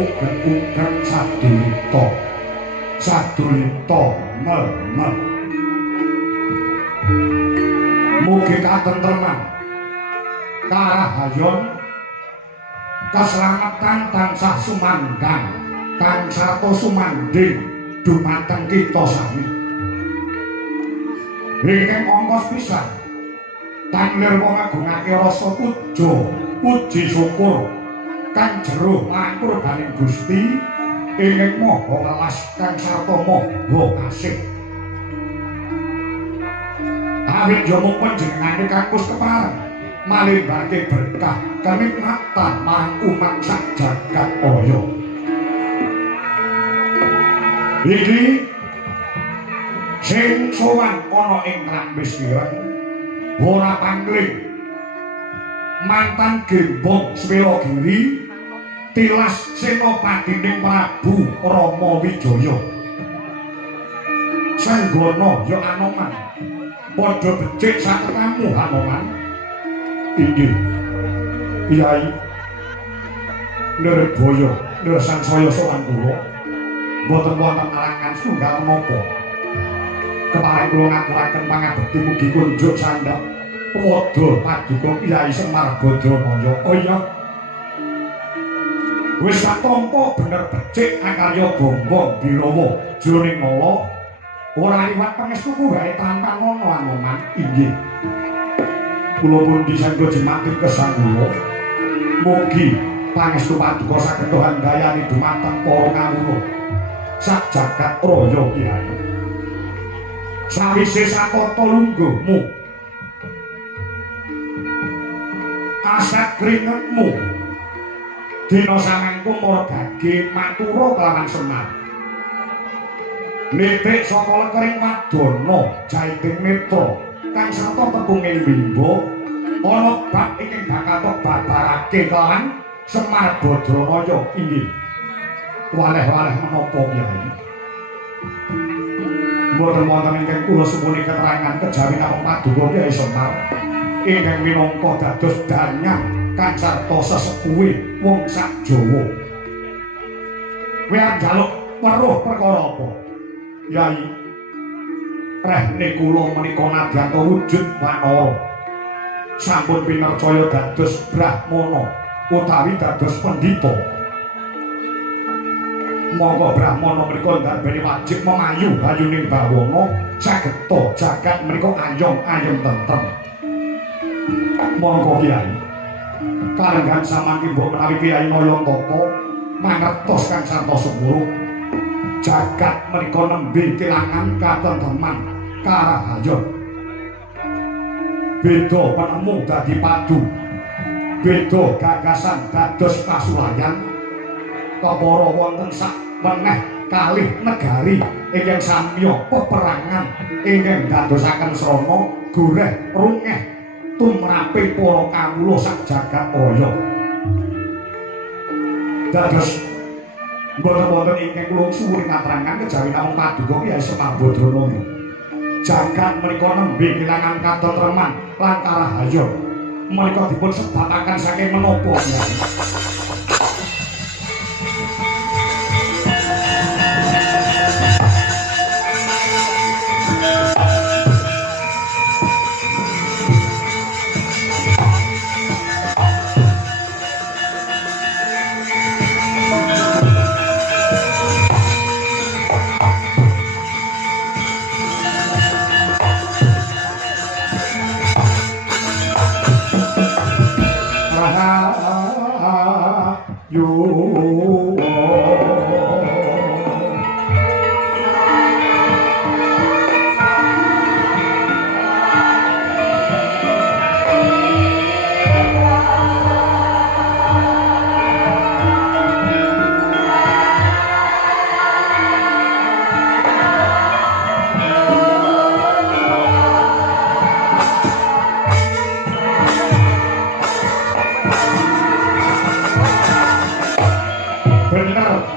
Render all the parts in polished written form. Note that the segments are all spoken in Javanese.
ugen-ugen sadurita mel-mel. Mugi katentreman karahayon keselamatan tansah sumanggang kang sarta sumanding dumateng kita sami. Ingkang ongkos pisan tanlir ngagungake rasa puji syukur kang jero matur baning Gusti ingkang Maha Welas kang sarta Maha Kasih. Awit yomo panjenengane kang Gusti kepareng malimbake berkah kenikmatan marang umat sak jagat raya. Iki sing sowan ana ing Rambistiren ora pangling mantan Gembong Swelagiri tilas senopatining Prabu Rama Wijaya. Sanggana ya Anoman padha becik saketamu Anoman. Inggih Kyai Nirbaya Nirsansaya sowan kula boten wonten alangan setunggal menapa kepareng kula ngaturaken pangabekti mugi kunjuk sandhap padha paduka Kyai Semar Badramaya. Oh iya wis satampa bener becik akarya Bombong Birawa jroning nala ora liwat pangestuku wae tanpa ngono Anoman. Inggih kula pun disangga jematir kesanggula mugi pangestu paduka saged handayani dumateng para kawula sak jagat raya Kyai. Sawise sakoto lungguhmu aset kringetmu dina samengku margage matura kelawan Semar nitik saka lekering Wadana Jaiting Netra kang sarta tepunging Bimba ana bab ingkang bakal babarake kelawan Semar Badramaya. Inggih waleh-waleh menapa Kyai? Mboten wonten ingkang kula suwuni keterangan kejawi namung paduka Kyai Semar ingkang minangka dados danyang kang sarta sesepuhe wong sak Jawa. Kowe njaluk weruh perkara apa? Kyai rehne kula menika nadyan wujud wanara sampun pinercaya dados brahmana utawi dados pendhita. Monggo brahmana menika ndarbeni wajib mengayu ayuning bawana sageta jagat menika ayom-ayom tentrem. Monggo Kyai kalenggan samangke mbok menawi Kyai Nayantaka mangertos kang sarta sumurup jagat menika nembe kelangan katentreman karahayon. Beda penemu dadi padu, beda gagasan dados pasulayan. Kepara wonten sak weneh kalih negari ingkang samya peperangan ingkang dadosaken srana goreh rungeh tumraping para kawula sak jagat raya. Dados mboten wonten ingkang kula suwun katerangan kejawi namung paduka Kyai Semar Badramaya. Jagat menika nembe kelangan katentreman lan karahayon. Menika dipun sebabaken saking menapa Kyai?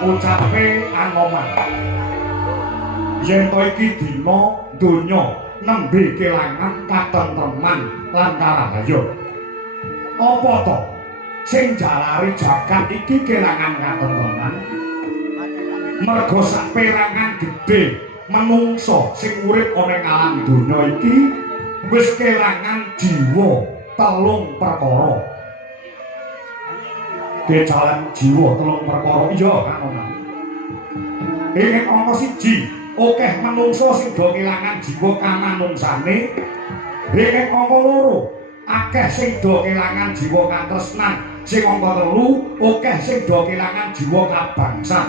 Ucape Anoman yen to iki dina donya nembe kelangan katentreman lan karahayon. Apa to sing jalari jagat iki kelangan katontonan. Mergo saperangan gedhe menungso sing urip ana ing alam donya iki wis kelangan jiwa telung perkara. Kejalan jiwa telung perkara iya kanonan. Ing angka 1 akeh menungso sing do kelangan jiwa kamanungsane. Ing angka 2 akeh sing do kelangan jiwa katresnan. Sing angka 3 akeh sing do kelangan jiwa kabangsan.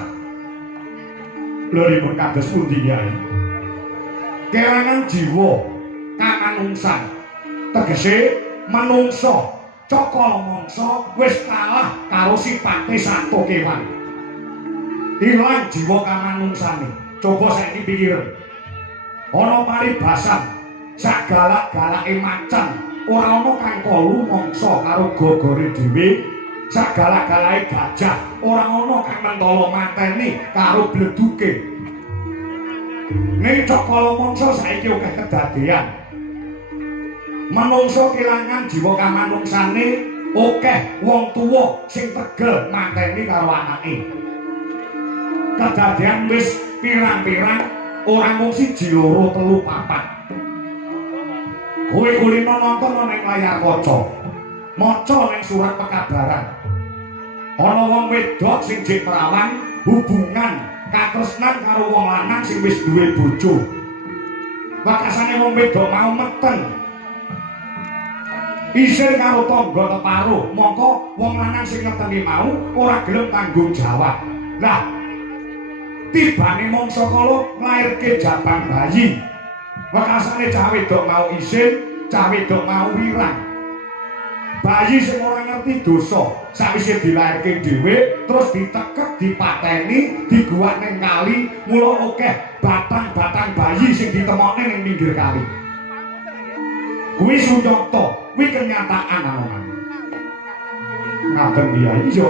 Lha dipun kados pundi Kyai? Kelangan jiwa kamanungsan tegese manungsa cakala mangsa wis kalah karo sipate sato kewan. Ilang jiwa kamanungsane. Coba saiki pikir. Ana paribasan sak galak-galake macan ora ana kang kalu mangsa karo gogore dhewe. Sak galak-galake gajah ora ana kang mentala mateni karo bleduke. Ning cakala mangsa saiki akeh kedadean. Manungsa kelangan jiwa kamanungsane, akeh wong tuwa sing tegel mateni karo anake. Kedadean wis pirang-pirang ora mung 1, 2, 3, 4. Kowe kulino nonton ning layar kaca, maca ning surat pekabaran. Ana wong wedok sing jek perawan hubungan katresnan karo wong lanang sing wis duwe bojo. Wakasane wong wedok mau meteng isin karo tangga teparuh, mongko wong lanang sing ngeteni mau ora gelem tanggung jawab. Lah, tibane mangsa kala nglairke jabang bayi. Wakasane cah wedok mau isin, cah wedok mau wirang. Bayi sing ora ngerti dosa, sakwise dilairke dhewe terus ditekek, dipateni, diguwak ning kali, mula akeh batang-batang bayi sing ditemokne ning pinggir kali. Kuwi sunyata, kuwi kenyataan anak. Ngaten Kyai iya.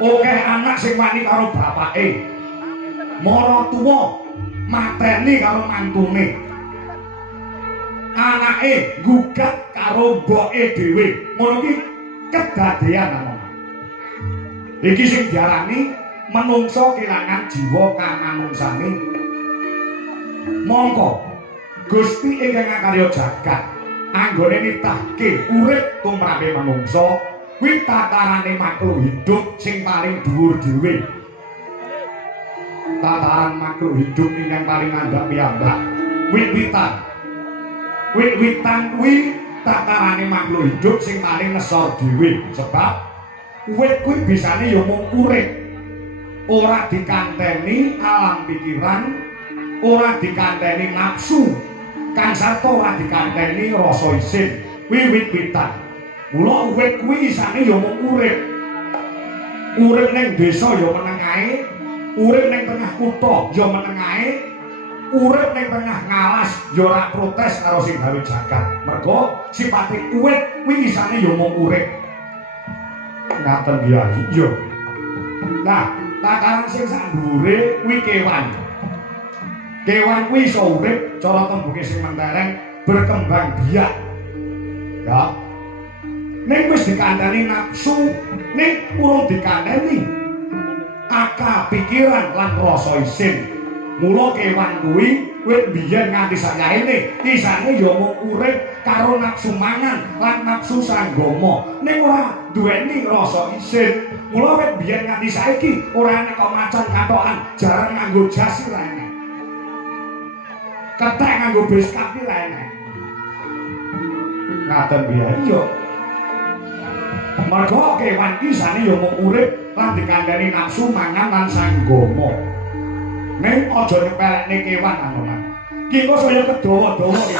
Akeh anak sing wani karo bapake. Mara tuwa mateni karo mantune. Anake gugat karo mboke dhewe. Ngono ki kedadean anak. Iki sing diarani menungso kelangan jiwa kamanungsane. Mongko Gusti ingkang ngakarya jagat anggone nitahke urip tumrape manungsa kuwi tatarane makhluk hidup sing paling dhuwur dhewe. Tataran makhluk hidup ingkang paling andhap piyambak. Wit-witan. Wit-witan kuwi tatarane makhluk hidup sing paling nesor dhewe. Sebab wit kuwi bisane ya mung urip. Ora dikanteni alam pikiran, ora dikanteni nafsu. Kang sarta ora dikanteni rasa isin. Kuwi wit-witan. Mula wit kuwi isane ya mung urip. Urip ning desa ya meneng ae, urip ning tengah kutha ya meneng ae, urip ning tengah ngalas ya ora protes karo sing gawe jagat. Mergo sipate wit kuwi isane ya mung urip. Ngaten Kyai. Iya. Nah, tataran sing sak dhuwure kuwi kewan. Kewan kuwi iso urip cara tembuke sing mentereng berkembang biak. Ya. Ning wis dikandani nafsu, ning urung dikandani akal pikiran lan rasa isin. Mula kewan kuwi wit biyen nganti sayaene isane ya mung urip karo nafsu mangan lan nafsu sanggama. Ning ora duweni rasa isin. Mula wit biyen nganti saiki ora enek kok macan katokan jarang nganggo jas ora enek. Ketek nganggo beskap iki lha enek. Ngaten Kyai yo. Mergo kewan iki sane yo mung urip lan dikandani nafsu mangan lan sanggama. Ning aja nyepelekne kewan anak. Ki kok saya kedawa-dawa iki.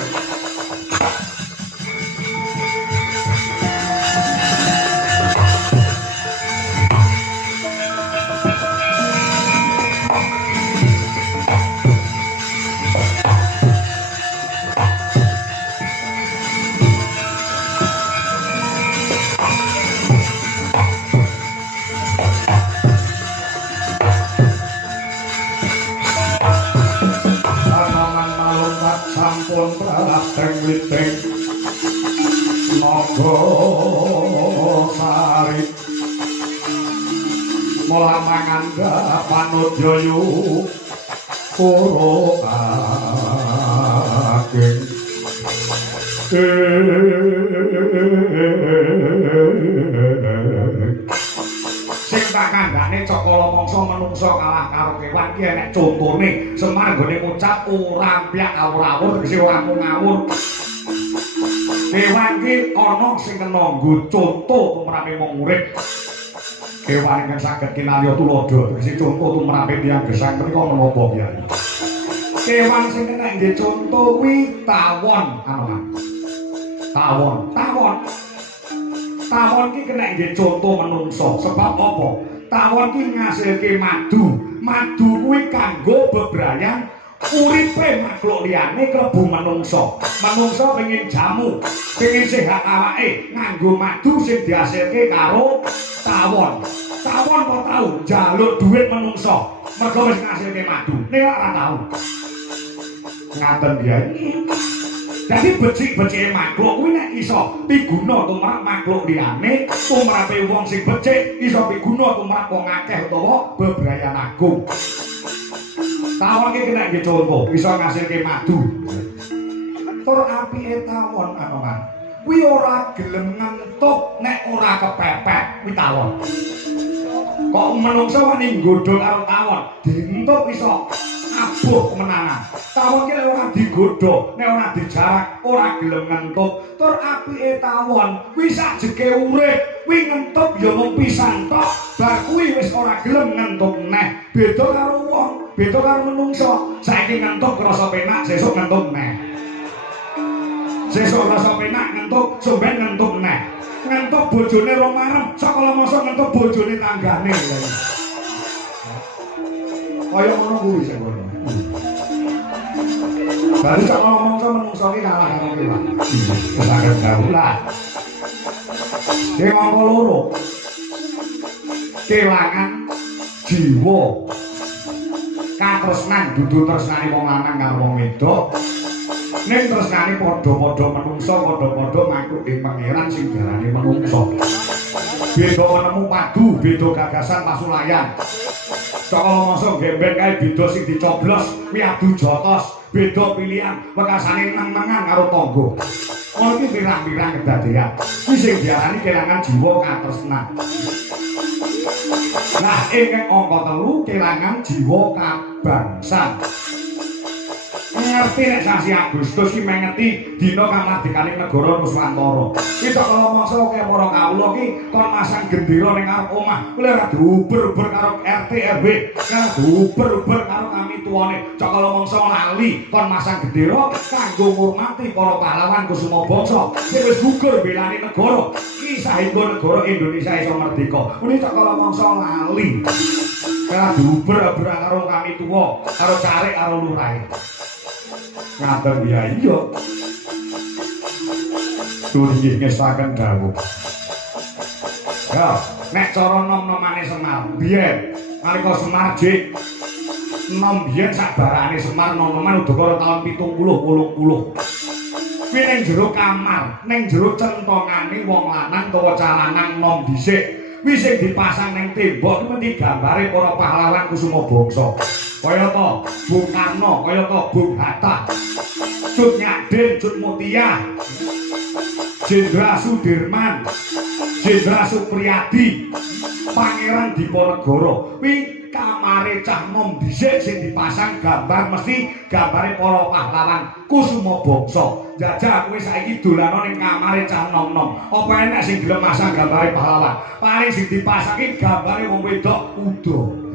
sampun pralateng witing napa Gosari Mola manganda panut yoyu Kuro ageng sing tak kandhane Cakala Mangsa menungsa kalah karo kewan ki enek contone Semar nggone ngucap ora mblyak awur-awur tegese ora mung ngawur kewan ki ana sing kena nggo conto tumrape wong urip kewan ingkang saged kinarya tuladha tegese conto tumrape tiyang gesang menika menapa Kyai kewan sing kena nggih conto kuwi tawon aman tawon ki kena nggih conto menungso sebab apa tawon ki ngasilke madu kuwi kanggo bebrayan uripe makhluk liyane klebu menungso pengin jamu pengin sehat awake nganggo madu sing dihasilke karo tawon kok tau njaluk dhuwit menungso mergo wis ngasilke madu nek ora tau ngaten ya jadi becik-becike makhluk kuwi nek iso piguna tumrap makhluk liyane tumrape wong sing becik iso piguna tumrap wong akeh utawa bebrayan agung tawon iki kena nggih conto iso ngasilke madu tur apike tawon Anoman kuwi ora gelem ngentuk nek ora kepepet kuwi tawon kok menungso wani nggodho karo tawon dientuk iso abuh menangan tawon ki ora digodho nek ora dijarak ora gelem ngentuk tur apike tawon kuwi sajeke urip kuwi ngentuk ya mung pisan tok bar kuwi wis ora gelem ngentuk neh beda karo wong beda karo menungso saiki ngentuk krasa penak sesuk ngentuk neh sesuk krasa penak ngentuk somben ngentuk neh ngentuk bojone romarem Cakala Mangsa ngentuk bojone tanggane kaya ngono kuwi sing ngono baru Cakala Mangsa menungso ki kalah karo kewan saged gawulah sing angka loro kelangan jiwa katresnan dudu tresnane wong lanang karo wong wedok ning tresnane padha-padha menungso padha-padha makhluk ing pangeran sing diarani menungso beda nemu padu beda gagasan pasulayan Cakala Mangsa gembeng kae beda sing dicoblos kuwi adu jotos beda pilihan wekasane nang-nangan karo tangga ana iki pirang-pirang kedadean kuwi sing diarani kelangan jiwa katresnan nah ingkang angka 3 kelangan jiwa kabangsan ngerti nek sasi Agustus ki mengeti dina kamardikane negara Nuswantara. Ki Cakala Mangsa kaya para kawula ki kon masang gendera ning arep omah. Kuwi ora diuber-uber karo RT RW, ora diuber-uber karo kami tuane. Cakala Mangsa lali kon masang gendera kanggo ngurmati para pahlawan Kusuma Bangsa sing wis gugur belani negara. Ki saengga negara Indonesia iso merdeka. Kuwi Cakala Mangsa lali. Ora diuber-uber karo kami tuwa, karo carik karo lurahe. Ngaten ya iya tunggih ngestaken dawuh ya nek cara nom-nomane Semar biyen nalika Semar jek nom biyen sabarane Semar nom-noman udakara taun 70 80 kuwi ning jero kamar ning jero centongane wong lanang utawa calanang nom dhisik kuwi sing dipasang ning tembok kuwi mesti gambare para pahlawan Kusuma Bangsa kaya to Bung Karno kaya to Bung Hatta Cut Nyadin Cut Mutia Jenderal Sudirman Jenderal Supriyadi Pangeran Diponegoro kuwi kamare cah nom dhisik sing dipasang gambar mesti gambare para pahlawan Kusuma Bangsa jajal kuwi saiki dolano ning kamare cah nom-nom apa enek sing gelem masang gambare pahlawan paling sing dipasang iki gambare wong wedok udo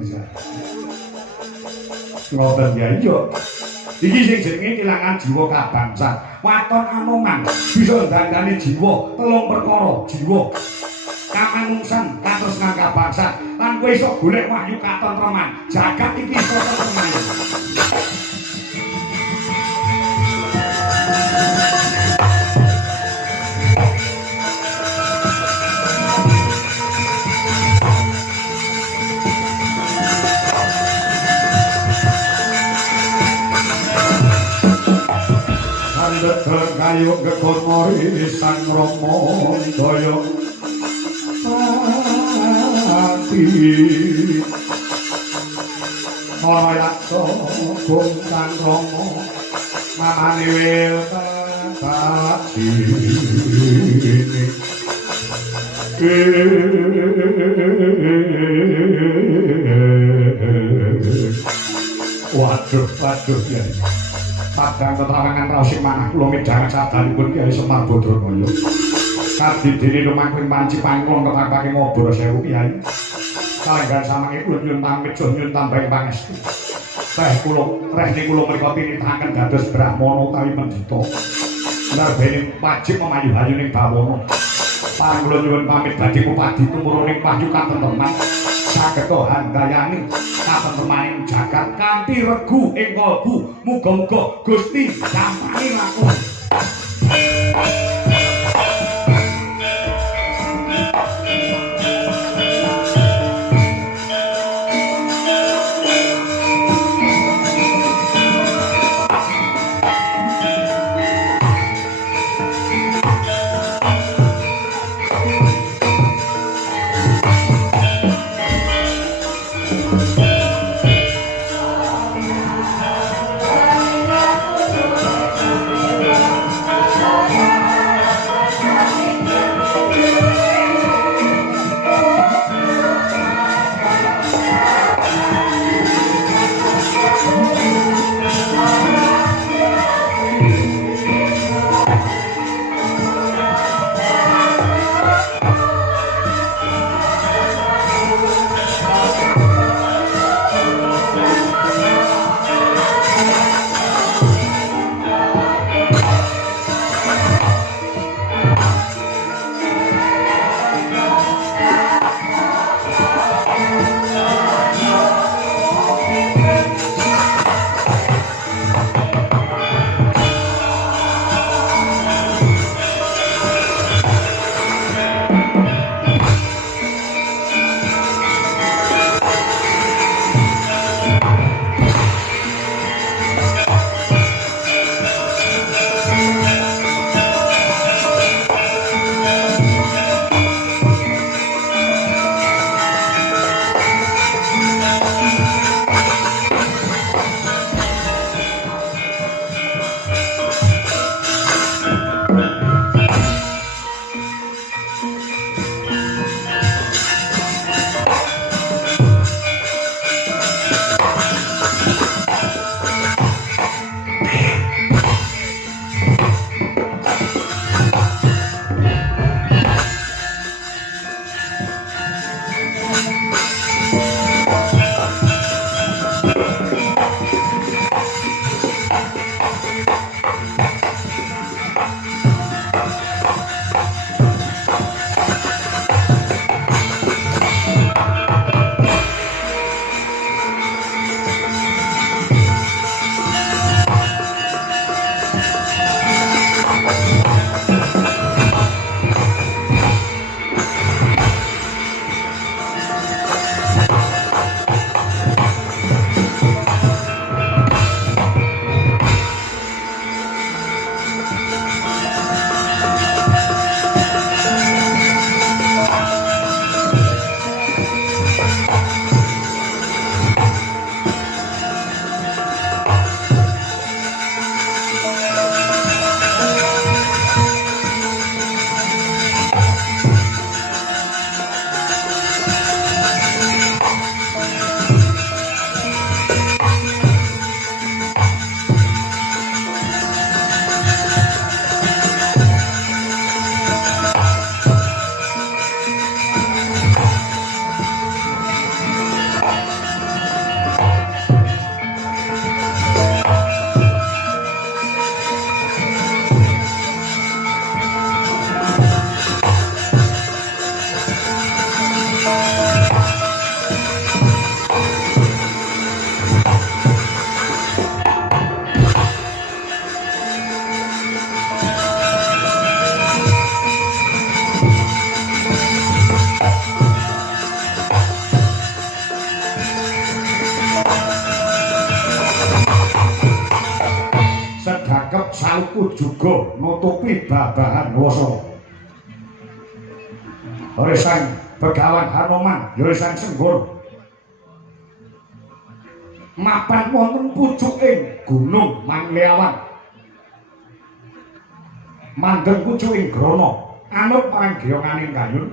ngoten ya iya iki sing jenenge kelangan jiwa kabangsan waton Anoman bisa ndandani jiwa telung perkara jiwa kamanungsan katresnan kabangsan lan kowe iso golek wahyu katentreman jagat iki iso tentrem kayu gekormori sang Rama daya ati ora yaksa gong sang Rama mamane wil tadi waduh ya padang tetrawangan raos sing manah kula midhang sadanipun Kyai Semar Badranaya kadidene lumangking panci pangkon ketapake ngobor 1000 Kyai kalenggan samange kula nyuwun pamit nyuwun tambahing pangestu teh kula rehne kula mrika tinitahaken dados brahmana utawi pendhita narbene wajib memayu-ayu ning bawana parang kula nyuwun pamit badhe upadi tumuruning pahyu katenteman sageta handayani katentremaning jagat kanthi regu ing kalbu muga-muga Gusti dampani lakon salku juga nutupi babahan Wasana. Ora sang Begawan Hanoman ya sang Senggara mapan wonten pucuking Gunung Mangleawan mandeng pucuking grana anut marang geyonganing kayun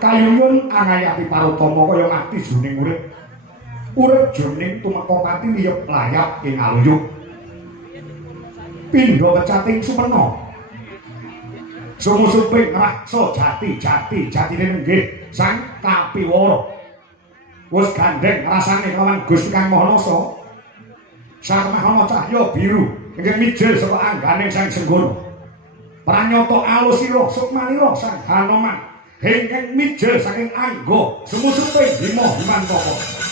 kayun angayati parutama kaya mati juning urip juning tumeka mati liyep layap ing aluyuk pindha pecating sumena sumusuping raksa jatine nenggih sang Kapiwara wis gandeng rasane kelawan Gusti Kang Mahanasa sang Mahana Cahya biru ingkang mijil saka angganing sang Senggara pranyata alusira sukmanira sang Hanoman ingkang mijil saking angga sumusuping Bima Himantaka.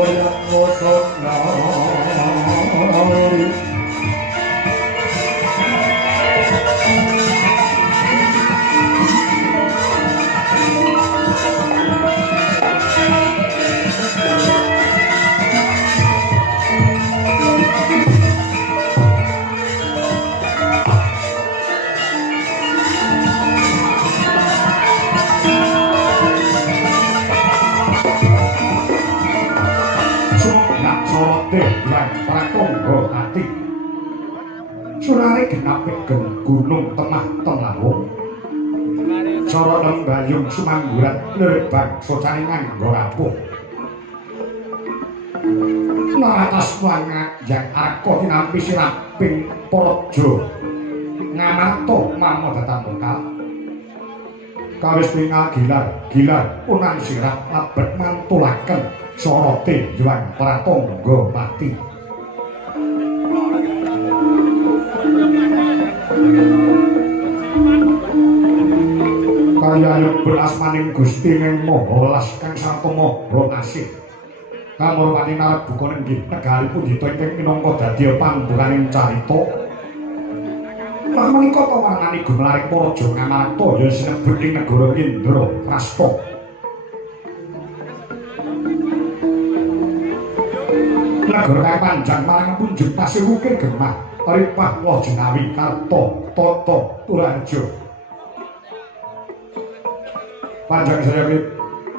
yang ngosok Sunare genapik gunung temah temlawung Sora lembayung sumanggurat lerebang socane nganggo rapuh Naratas wangak yang aku tinampi siraping porojo Ngamarto mamodatan lokal Kawis tinggal gilar unang sirap labet mantulaken sorote juang pratonggo mati Kaya nyebut asmaning Gusti ning Mahalas kang sarta maha asih. Kamurwani narep buka nenggih negari pundhita ingkang minangka dadi pamburaning carita. Lah menika pawarnani gumelaring Praja Ngamarta ya sinebut ing negara Indra Prasta. Negara panjang marang punjung pasir ukir gemah Ripah Woh Jenawi Karta Tata Puraja. Panjang saya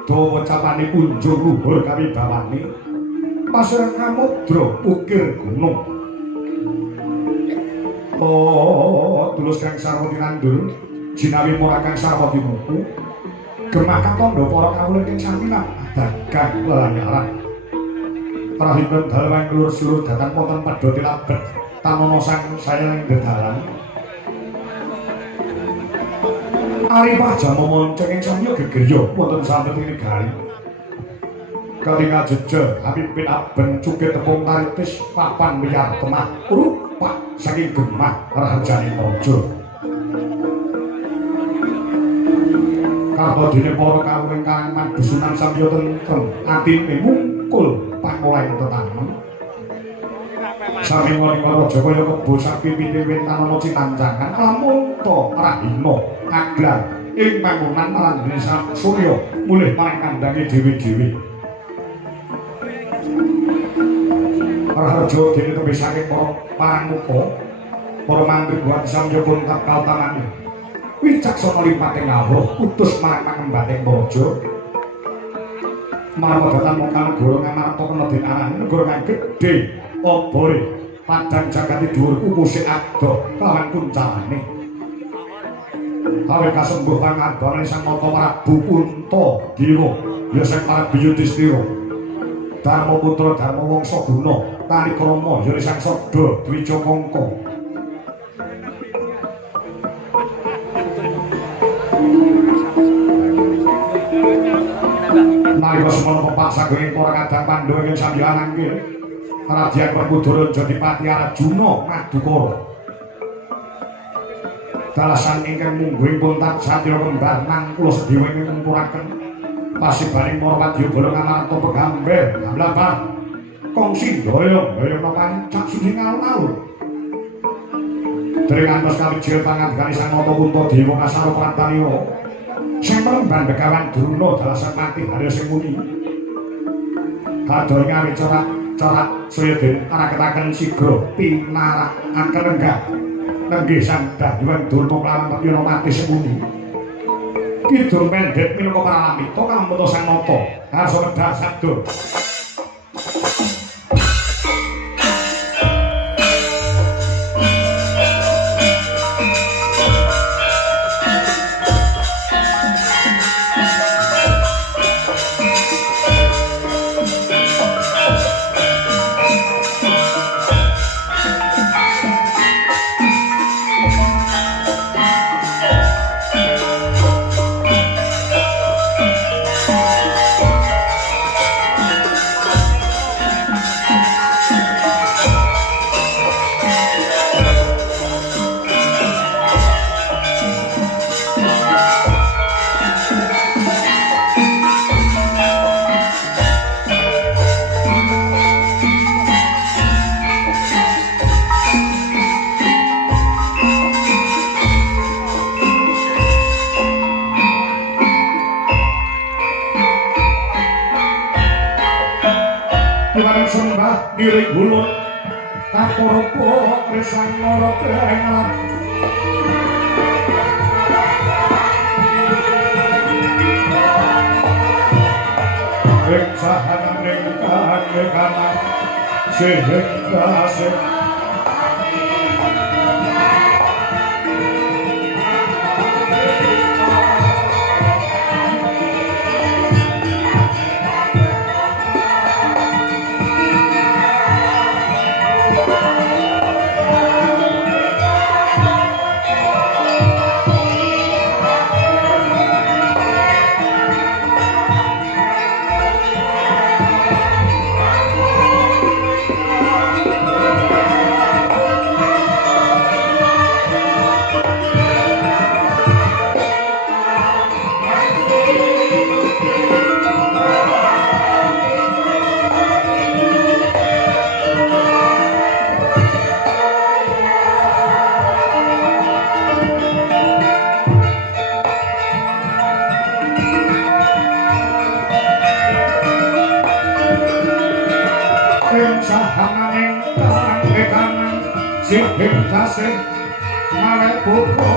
dawa capane punjung luhur kawibawani pasir samudra ukir gunung. Tulus kang sarwati nandur jinawi mora kang sarwati muku gemah katandha para kawula ing sampingan dagang lelayaran rahipun dalem kelur seluruh datang wonten padha tilabet tanono sang saya ing dedalan Arifah jamu monceng ing samya gegerya wonten samping negari. Katingal jejer Habib bin Aben cukit tepung taritis papan wiyar temah rupak saking gemah rajane praja. Kabodene para kawula ingkang madhusunan samya tentrem atine mungkul pangolaing tetanem. Sami ngora Raja kaya kebo sapi pipiwin tanana cinancangan lamun ta rahina aglar ing panggonan marang desa Surya mulih marang kandange dewi-dewi. Raja dene tembe saking para pamuka para mantri buat samya pun kapal tangan wicaksana limpating ngawruh utus marang pangembating praja marang datan mongkal negara Ngamarta kena dinaran negara kang gedhe obore padang jagati dhuwur ukuse adoh kelawan kuncalane kawe kasembuh pangabane Sang Nata Prabu Puntadewa ya sing Prabu Yudhistira Darma putra Darma Wangsa Guna Tanikrama ya Sang Sada Dwijamangka nalika semana pepak sagenging para kadang Pandhawa ing sambiyanangke Radyan Werkudara Jodipati Arjuna Madukara dalasan ingkang mungguing pun tansaya kembar nang kula sedaya ing ngempuraken pasibaning para wadyabala Ngamarta pegamber amlapan kongsi doyong pancak suci ngalur dereng antos kawijil pangandikane Sang Nata Puntadewa kasaro prataniya sing meremban Begawan Druna dalasan mati hari sing muni kadaya ngawi corak Suyadin araketaken sigra pinarakaken lenggah nenggih Sang Dahyuwan Durna kelawan Piyana mati semuni kidul pendhet minangka paralamita kalamputa Sang Nata harsa medhal sabda Tuhan sembah diri gulun Takoropo Krisang Moro Pengelap Reksahanan Nengkan Nekanan Sehingga Sing kasih malih buka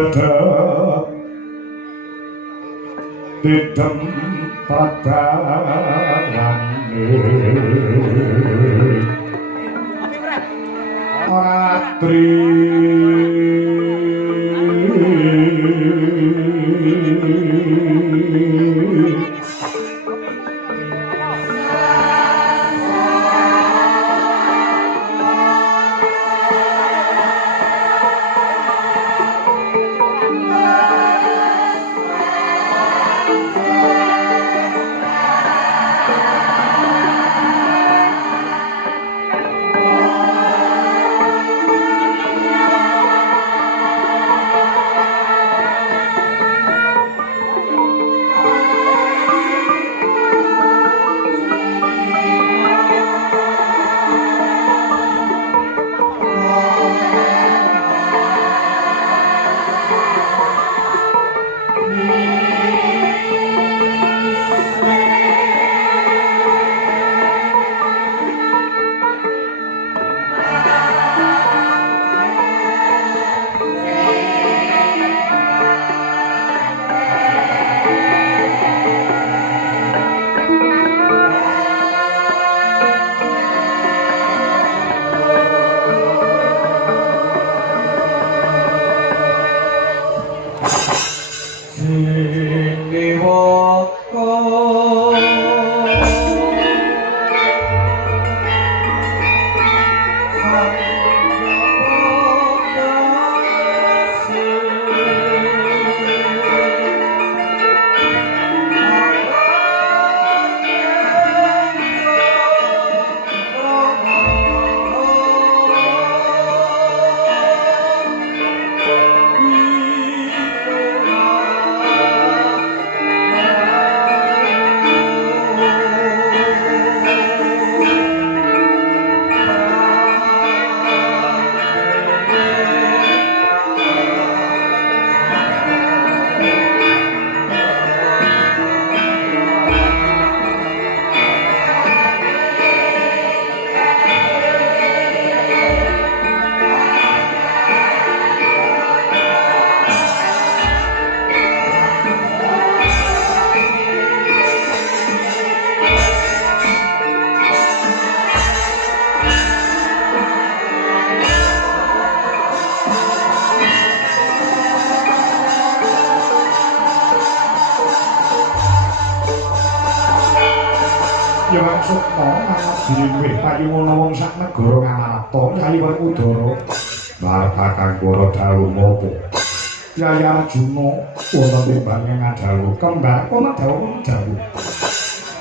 dedek didem padawane ratri Diluwih payu ana wong sak negara Ngamarta Yayi Werkudara marga kanggo dalu mopo Yayi Arjuna wonten timbange ngadalu kembar ana dawu dawu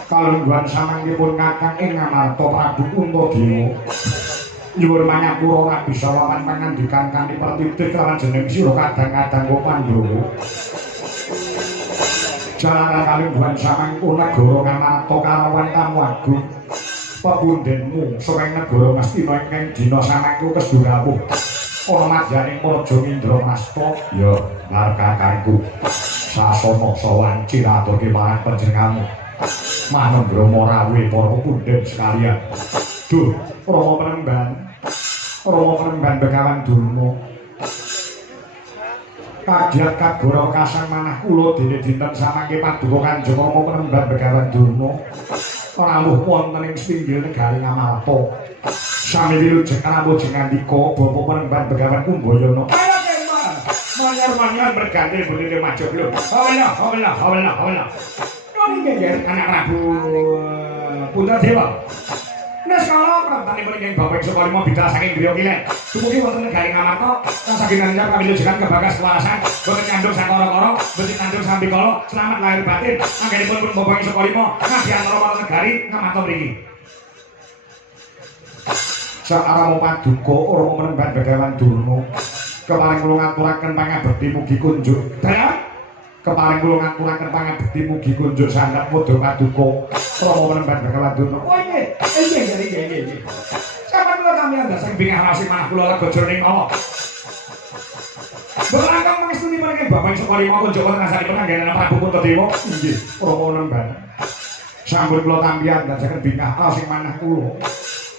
kalungguhan samangkipun kakang ing Ngamarta Prabu Kuntadewa nyuwun manyapura Rabi Sawaman pangandikan kanthi pertitik lawan jeneng sira kadang-kadang Pandhawa jalaran kalungguhan samangkipun negara Ngamarta karawan tamu agung pepundhenmu saking negara Ngastina ingkang dina samangku kesturawuh ana madyaning Praja Indramasta ya marga kanggo sasana sawan ciraturke marang panjenenganmu manembromo rawuh para pepundhen sekalian duh Rama Penemban Begawan Durna kagiat kagora kasang manah kula dene dinten samangke paduka Kanjeng Rama Penemban Begawan Durna rawuh wonten ing pinggir negari Ngamarta sami wilujeng rawuh jengandika Bapak Penemban Begawan Kumbayana manyar berganti bunyi maju belum hawala ini anak Prabu Puntadewa Nes kala prabtane menika Bapak Sukarima bidal saking griya kilek. Dumugi wonten negari Ngamarta, saking nandhap kawilujengan kebagas kewarasan, boten nyandung sakara-kara, boten nyandung sambikala, selamat lahir batin. Anggenipun pun Bapak Sukarima ngadi antara para negari Ngamarta mriki. Saaramo paduka Rama Penemban Begawan Durna, keparing kula ngaturaken pangabekti mugi kunjuk. Dalam keparing kula ngaturaken pangabekti mugi kunjuk sandhap padha paduka Rama Penemban Begawan Durna. Oh iki Kapan kula kami anda sing bingah rasih manah kula lega jroning Allah. Berangkang mangestuni menika Bapak Sukarima kunjuk ngrasani penanggalan Prabu Puntadewa. Inggih, Rama Penemban. Sampun kula tampi andasaken bingah rasih manah kula.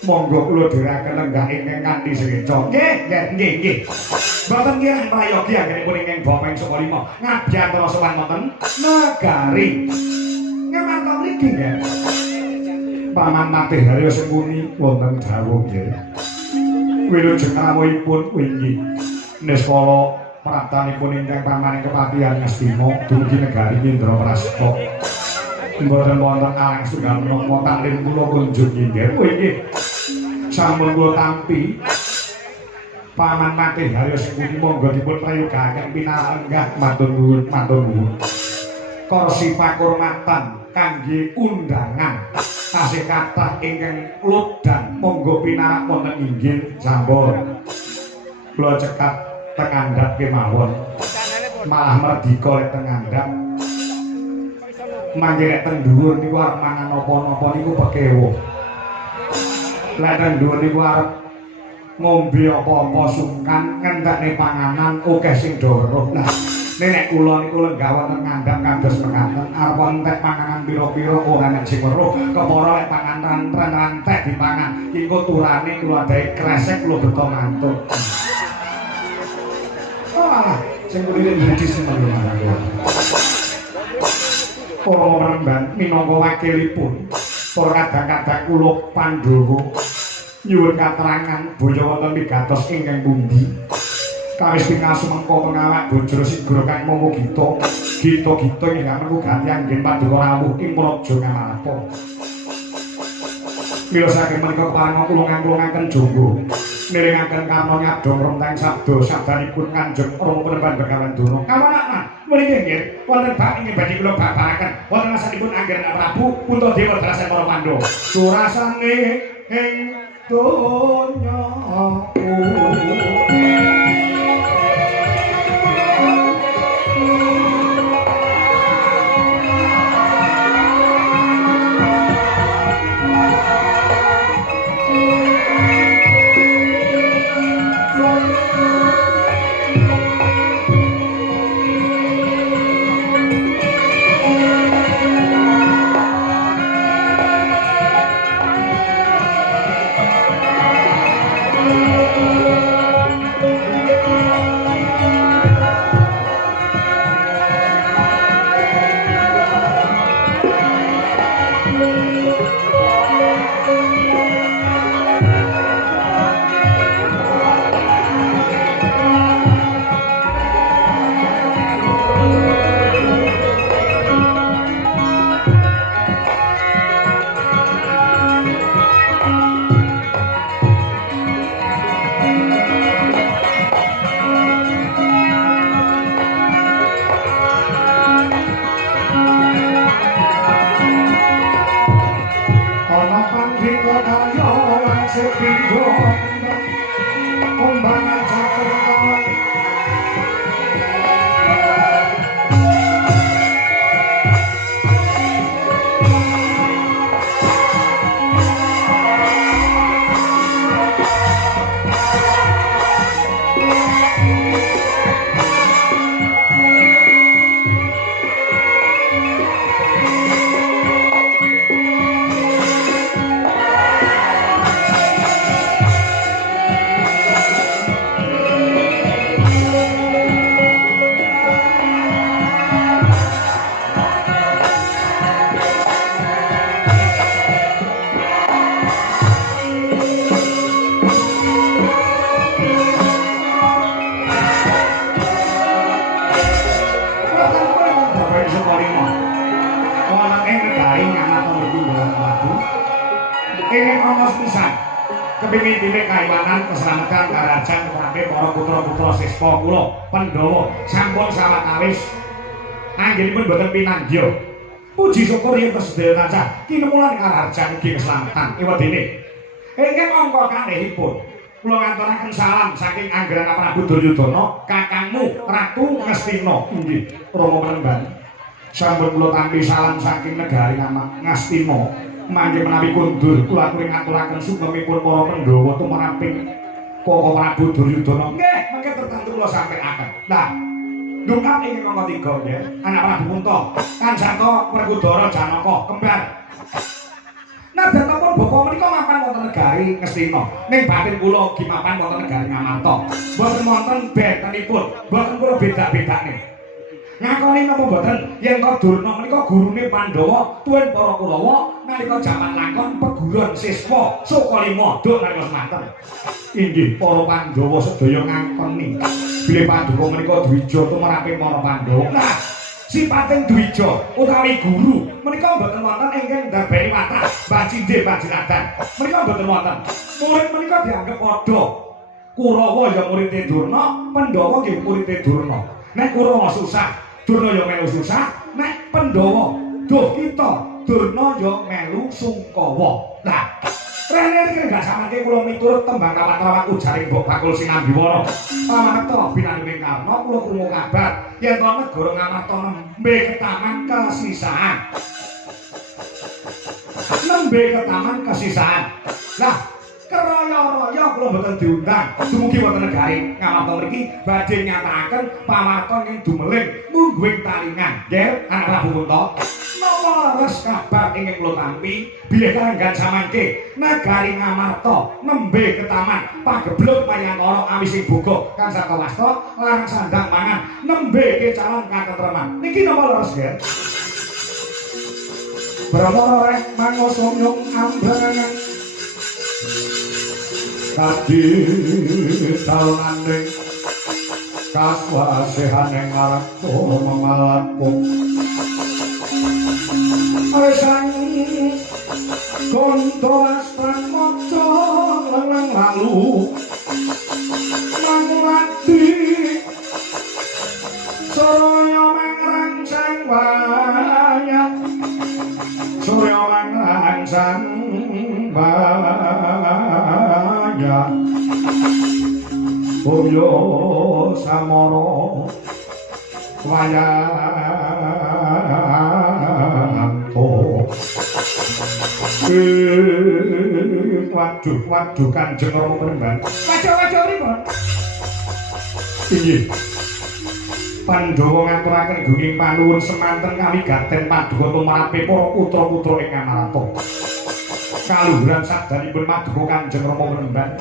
Monggo kula dherekaken lenggah ingkang kanthi sekeca. Nggih. Mboten kirang prayogi anggenipun ingkang Bopeng Sukalima ngabdi antara sowan wonten negari. Ngamarta mriki nggih. Paman Matih Haryo Sengkuni wonten dawuh nggih. Wilujeng rawuhipun wingi niskala praptanipun ingkang pamaning kepatihan Ngastina dumugi negari Indraprastha. Mboten wonten alang setunggal menapa taklim kula kunjung inggih. Nggih. Sampun kula tampi Paman Matih Haryo Sengkuni monggo dipun prayogaken pinalenggah matur nuwun. Kursi pakurmatan kangge undangan tasih kathah ingkang ludang monggo pinarak wonten inggih sampun. Kula cekap teng andhap kemawon. Malah merdika lek teng andhap. Mangke nek teng dhuwur niku arep mangan napa-napa niku bekewuh. Lek teng dhuwur niku arep ngombe apa-apa sungkan ngentekne panganan akeh sing do weruh. Lah nek kula niku lenggah wonten ngandhap kados mekaten arep entek panganan pira-pira ora nek sing weruh kepara lek panganan rantek dipangan iki turane kula dae kresek kula beto mantuk. Wah, sing kulire budi semono mangga. Para remban minangka wakilipun para kadang-kadang kula Pandhawa nyuwun katerangan boyo wonten pigatos ingkang pundi. Kawis pingasu mengko pengawak Bajra Sigra kang momo Gita ingkang menika ganti anggen Paduka rawuh ing Praja Ngamarta. Mila saking menika keparenga kula ngangkulaken jonggo mirengaken karna nyadong renteng sabdanipun Kanjeng Rama Penemban Begawan Durna. Kawanan mriki nggih wonten bab ingkang badhe kula babaraken wonten asalipun Anggen Prabu Puntadewa Drasen para Pandhawa. Surasane ing donya kepingin pilih kaiwanan keselamatan karajan kabeh para putra-putra siswa kula Pandhawa sampun sawetawis anggenipun boten pinanggya. Puji syukur yen sedaya tansah kinemulan karajan ugi keselamatan ewadene. Ingkang angka kalihipun kula ngaturaken salam saking Anggrana Prabu Duryudana kakangmu Ratu Ngastina. Nggih, Rama Penemban. Sampun kula tampi salam saking negari Ngastina. Mangke menawi kundur kula aturi ngaturaken sugengipun para Pandhawa tumraping Koko Prabu Duryudana. Nggih, mangke tertentu kula sampaiaken. Lah, dukat ing angka 3 nggih, anak Prabu Kunto, Kanjata Werkudara Janaka kembar. Nadyanipun bapa menika mapan wonten negari Ngastina. Ning batin kula ugi mapan wonten negari Ngamarta. Mboten wonten bentenipun, mboten kula beda-bedane. Ngakoni napa mboten yen to Durna menika gurune Pandhawa, tuwin para Kurawa nalika jaman lakon peguron siswa Sukalima duk nalika semanten. Inggih para Pandhawa sedaya ngakoni bilih Paduka menika dwija tumraping para Pandhawa. Nah, sipating dwija utawi guru menika mboten wonten ingkang ndarbeni watah Mbah Cindhe Panjenengan. Menika mboten wonten. Murid menika dianggep padha. Kurawa ya murid Durna, Pandhawa nggih murid Durna. Nek Kurawa susah, Durna ya melu susah. Nek Pandhawa duh kita, Durna ya melu sungkawa. Nah, rene iki gak samangke kula miturut tembang kawat-kawat ujaring Mbok Bakul Sinambiwana. Pamarta binaning Karna kula krungu kabar yen to negara Ngamarta nembe ketaman kesisaan. Nembe ketaman kesisaan. Lah, keraya-raya kula mboten diundang dumugi wonten negari Ngamarta mriki badhe nyatakaken pamarta ing dumeling mungguing talingan. Nggih, Anak Prabu Kunto. Napa leres kabar ingkang kula tampi bilih kalenggan samangke negari Ngamarta nembe ketaman pagebluk mayangkara awising boga kang sakawasta larang sandang mangan nembe kecalan katentreman. Niki napa leres, nggih? Brahmana reh mangoso nyung ambrangan kadi dalane kaswasehane ngarepto mamalaku sang gondo astran moco lengang lalu mangulati Surya mangrangsang banyak Surya mangrangsang banyak Boyo samoro wayanto waduh Kanjeng Rama Penemban waduh pripun inggih Pandhawa ngaturaken gunging panuwun semanten kawigaten Paduka tumrape para putra-putra ing Ngamarta kaluhuran sabdanipun Paduka Kanjeng Rama Penemban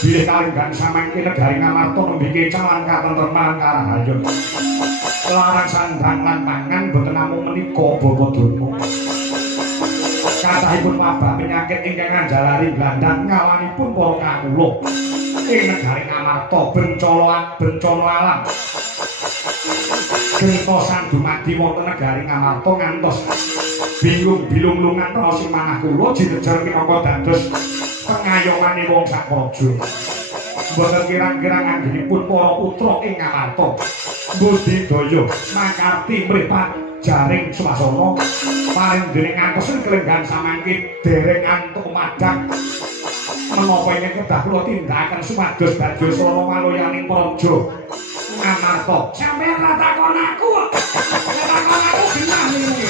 bilih kalenggan samangke negari Ngamarta nembe kecalan katentreman karahayon larang sandang lan pangan boten namung menika Bapa Durna kathahipun wabah penyakit ingkang nganjalari blandang ngawanipun para kawula ing negari Ngamarta bencana alam gentosan dumadi wonten negari Ngamarta ngantos bilung-bilung-lungan rasa manah kula jinejer minangka dados pengayomane wong sak praja mboten kirang-kirang anggenipun para putra ing Ngamarta budidaya makarti mripat jaring swasana paring dening ngangkesen kelenggan samangke dereng antuk madhang menapa ingkang kedah kula tindakaken supados badhe srana waloyaning praja Ngamarta sampeyan ra takon aku genah iki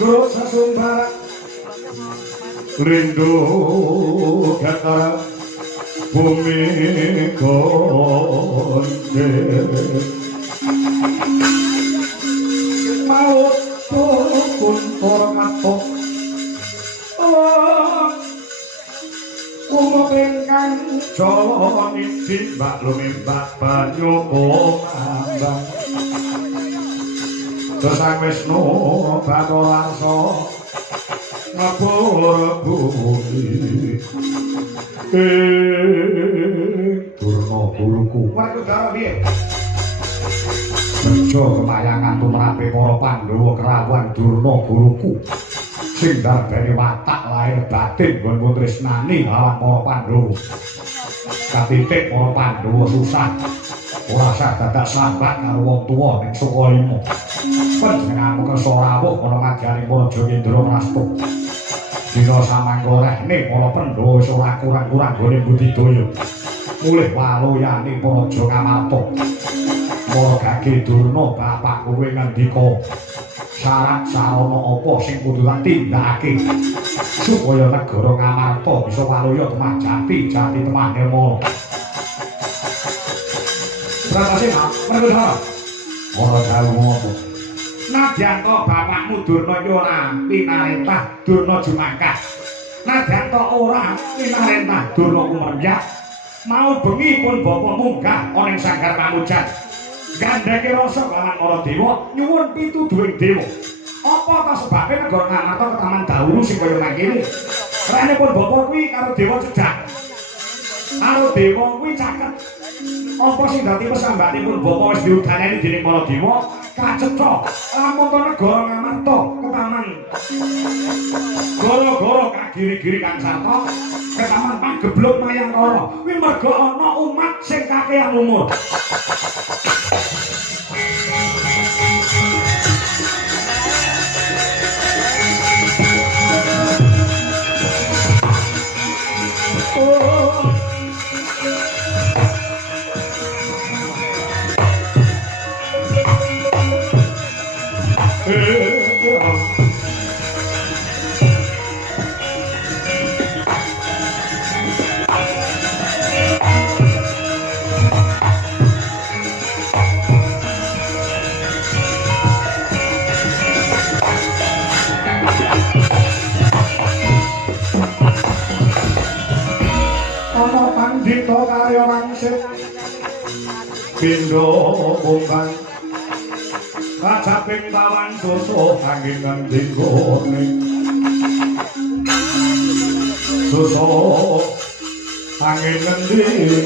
kanggo sesumbar rindu kata bumi konde maut pun hormato umur ingkang jawa niti mbak lumimbak banyu omambang Sang Wisnu Bathara ngapura bumi Durna guruku waduh dara piye bejo kemayangan tumrape para Pandhawa kerawan Durna guruku sing darbene watak lahir batin nggon tresnani lawan para Pandhawa katitik para Pandhawa susah ora usah dadak sambat karo wong tuwa ning Sukalima panjenengan kersa rawuh ana madyaning para Jogindra Prasta dina samangkorehne para Pandhawa iso ora kurang-kurang gone budidaya mulih waluyane para Jangamarta para Gage Durna bapak kowe ngendika syarat sarana apa sing kudu tak tindakake supaya negara Ngamarta bisa waluya temah jati temah Nirmala. Terima kasih, Mas. Perkara. Ora dalem apa. Nadyan to bapakmu Durna yo ora pinarentah Durna Jumangkah. Nadyan to ora pinarentah Durna Kumrengyak. Mau bengi pun bapa munggah ana ing sanggar pamujan. Gandheke rasa kalawan para dewa nyuwun pituduhing dewa. Apa ta sebabe negara Ngamarta ketaman dahulu sing kaya mangkene? Rene pun bapa kuwi karo dewa cedhak. Karo dewa kuwi caket. Apa sing dadi pesambahanipun bapa wis diudaneni dening para dewa kacetha lamun to negara Ngamarta ketaman gara-gara kagiri-giri kang sarta ketaman pagebluk Mayangkara kuwi merga ana umat sing kakehan umur. Pandhita karya wangsit pindha bumbang kacaping tawan susu angin ngendikane susu angin ngendikane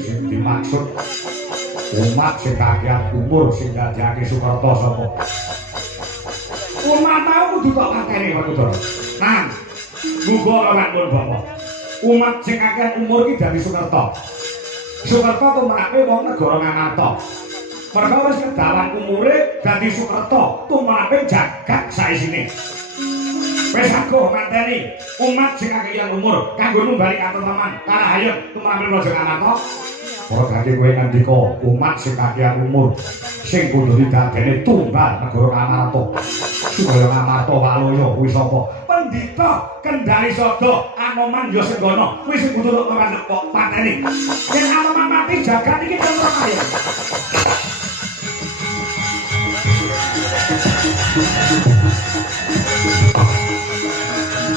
sing dimaksud umat sing kakehan umur sing dadekake Sukerta sapa umat mau kudu tok kakene Pak Nang muga lawan bapak umat sing kakehan umur iki dadi Sukerta. Sukerta tumrapé wong negara Ngamarta. Merga wis kedawan umure dadi Sukerta tumrapé jagat saisine. Wis aku manteni umat sing kakehan umur kanggo numbali katenteman karahayon tumrapé Raja Ngamarta. Para Gage kowe ngandika umat sing kakehan umur sing kudu didadekne tumbal negara Ngamarta. Supaya Ngamarta waluya kuwi sapa? Pandhita Kendari Sada Anoman Yasenggana kuwi sing kudu kok pateni. Yen Anoman mati jagat iki tentrem ayo.